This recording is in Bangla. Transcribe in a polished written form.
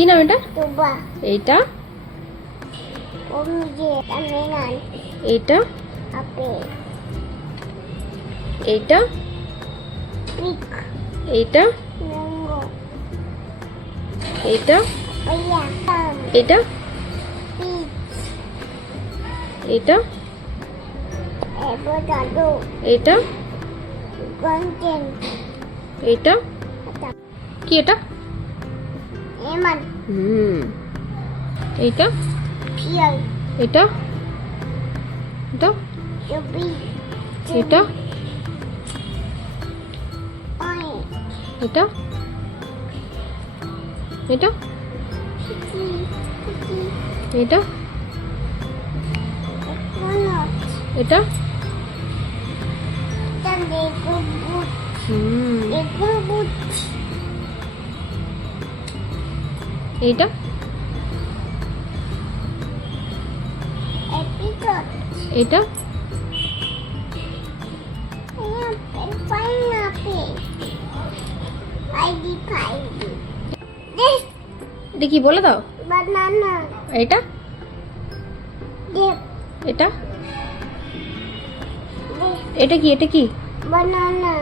কি নাম এটা? Tuba. এইটা Omje. Tamengan. এইটা Ape. এইটা Pik. এইটা Mango. এইটা Oya. Tam. এইটা Peach. এইটা Avocado. এইটা Gonten. এইটা Atak. কি এটা? Lemon. এইটা Pear. এটা এটা Chubby. এটা Orange. এটা এটা Cookie. Cookie. এটা Walnut. এটা Then they go boot. They go boot. এইটা Apricot. এটা Pineapple. ID. This এটা কি বলে দাও? banana. এটা This এটা এটা কি? এটা কি? banana.